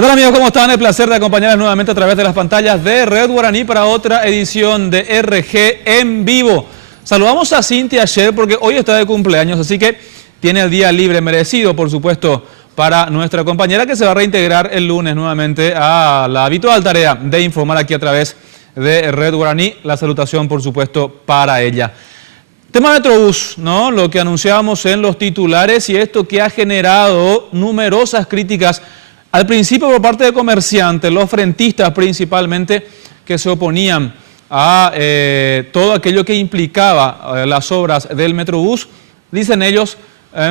¿Qué tal, amigos? ¿Cómo están? El placer de acompañarles nuevamente a través de las pantallas de Red Guaraní para otra edición de RG en vivo. Saludamos a Cintia ayer porque hoy está de cumpleaños, así que tiene el día libre merecido, por supuesto, para nuestra compañera que se va a reintegrar el lunes nuevamente a la habitual tarea de informar aquí a través de Red Guaraní. La salutación, por supuesto, para ella. Tema Metrobús, ¿no? Lo que anunciábamos en los titulares y esto que ha generado numerosas críticas al principio por parte de comerciantes, los frentistas principalmente, que se oponían a todo aquello que implicaba las obras del Metrobús, dicen ellos,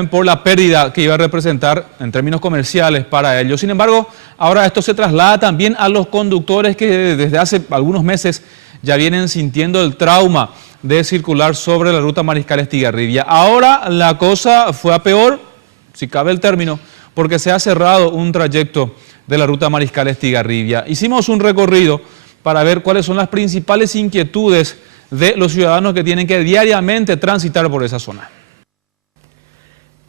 por la pérdida que iba a representar en términos comerciales para ellos. Sin embargo, ahora esto se traslada también a los conductores que desde hace algunos meses ya vienen sintiendo el trauma de circular sobre la ruta Mariscal Estigarribia. Ahora la cosa fue a peor, si cabe el término, porque se ha cerrado un trayecto de la ruta Mariscal Estigarribia. Hicimos un recorrido para ver cuáles son las principales inquietudes de los ciudadanos que tienen que diariamente transitar por esa zona.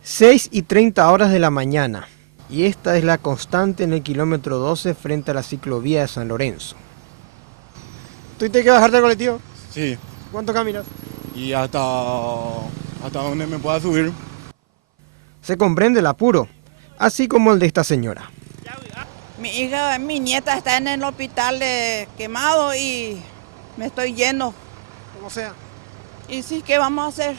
6:30 de la mañana, y esta es la constante en el kilómetro 12 frente a la ciclovía de San Lorenzo. ¿Tuviste que bajarte del colectivo? Sí. ¿Cuánto caminas? Y hasta donde me pueda subir. Se comprende el apuro, así como el de esta señora. Mi nieta está en el hospital quemado y me estoy yendo. Como sea. Y sí, ¿qué vamos a hacer?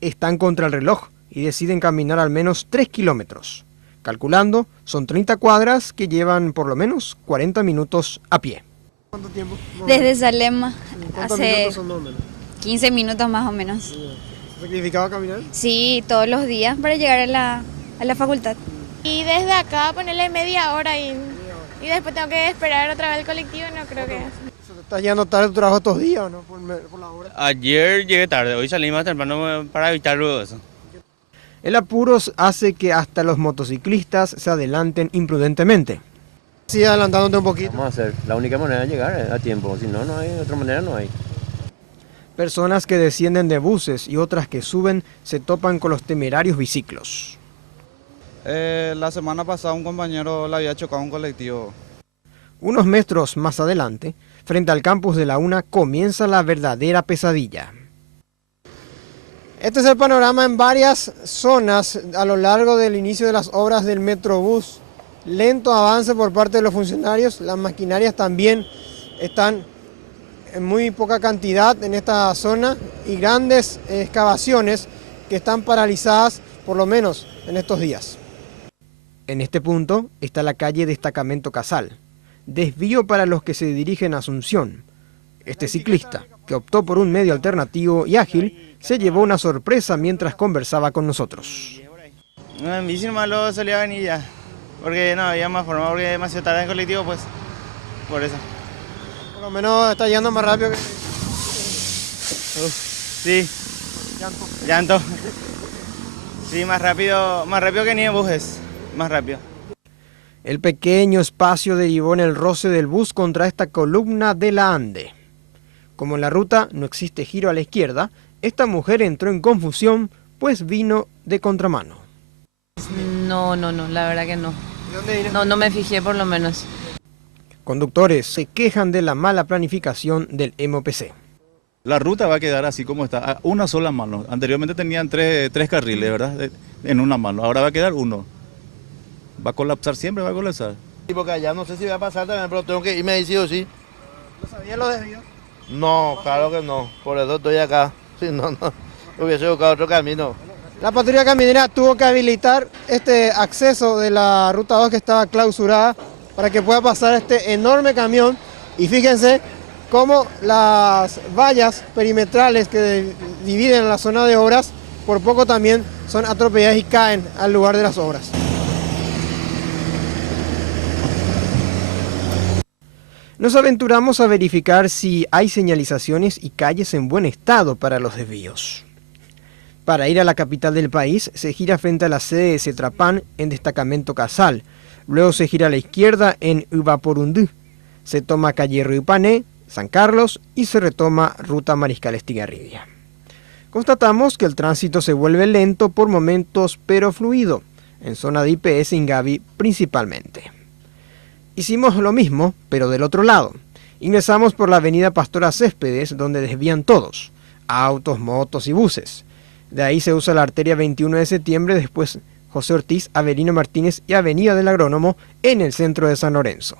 Están contra el reloj y deciden caminar al menos 3 kilómetros. Calculando, son 30 cuadras que llevan por lo menos 40 minutos a pie. ¿Cuánto tiempo? Desde Salema, hace son más o menos? 15 minutos más o menos. ¿Sacrificaba caminar? Sí, todos los días para llegar a la facultad. Y desde acá ponerle media hora y después tengo que esperar otra vez el colectivo, no creo que... ¿Estás llegando tarde a tu trabajo estos días o no? Por la hora. Ayer llegué tarde, hoy salí más temprano para evitar luego eso. El apuro hace que hasta los motociclistas se adelanten imprudentemente. Sí, adelantándote un poquito. Vamos a hacer, la única manera de llegar a tiempo, si no, no hay otra manera, no hay. Personas que descienden de buses y otras que suben se topan con los temerarios biciclos. La semana pasada un compañero le había chocado un colectivo. Unos metros más adelante, frente al campus de la UNA, comienza la verdadera pesadilla. Este es el panorama en varias zonas a lo largo del inicio de las obras del Metrobús. Lento avance por parte de los funcionarios, las maquinarias también están en muy poca cantidad en esta zona y grandes excavaciones que están paralizadas por lo menos en estos días. En este punto está la calle Destacamento Casal, desvío para los que se dirigen a Asunción. Este ciclista, que optó por un medio alternativo y ágil, se llevó una sorpresa mientras conversaba con nosotros. No, en bici nomás lo salía a venir ya, porque no había más forma, porque demasiado tarde en colectivo, pues, por eso. Por lo menos está yendo más rápido que... Sí, llanto. Sí, más rápido que ni en buses, más rápido. El pequeño espacio derivó en el roce del bus contra esta columna de la Ande. Como en la ruta no existe giro a la izquierda, esta mujer entró en confusión, pues vino de contramano. No, la verdad que no. ¿De dónde viene? No me fijé por lo menos. Conductores se quejan de la mala planificación del MOPC. La ruta va a quedar así como está, a una sola mano. Anteriormente tenían tres carriles, ¿verdad? En una mano, ahora va a quedar uno. Va a colapsar siempre, va a colapsar. Sí, porque allá no sé si va a pasar también, pero tengo que irme ahí sí o sí. ¿No sabía lo desvíos? No, claro que no, por eso estoy acá. Si no, hubiese buscado otro camino. La patrulla caminera tuvo que habilitar este acceso de la ruta 2 que estaba clausurada para que pueda pasar este enorme camión. Y fíjense cómo las vallas perimetrales que dividen la zona de obras por poco también son atropelladas y caen al lugar de las obras. Nos aventuramos a verificar si hay señalizaciones y calles en buen estado para los desvíos. Para ir a la capital del país se gira frente a la sede de Cetrapan en Destacamento Casal, luego se gira a la izquierda en Uvaporundú, se toma calle Riupané, San Carlos y se retoma ruta Mariscal Estigarribia. Constatamos que el tránsito se vuelve lento por momentos pero fluido, en zona de IPS Ingavi principalmente. Hicimos lo mismo, pero del otro lado. Ingresamos por la avenida Pastora Céspedes, donde desvían todos, autos, motos y buses. De ahí se usa la arteria 21 de septiembre, después José Ortiz, Avelino Martínez y Avenida del Agrónomo en el centro de San Lorenzo.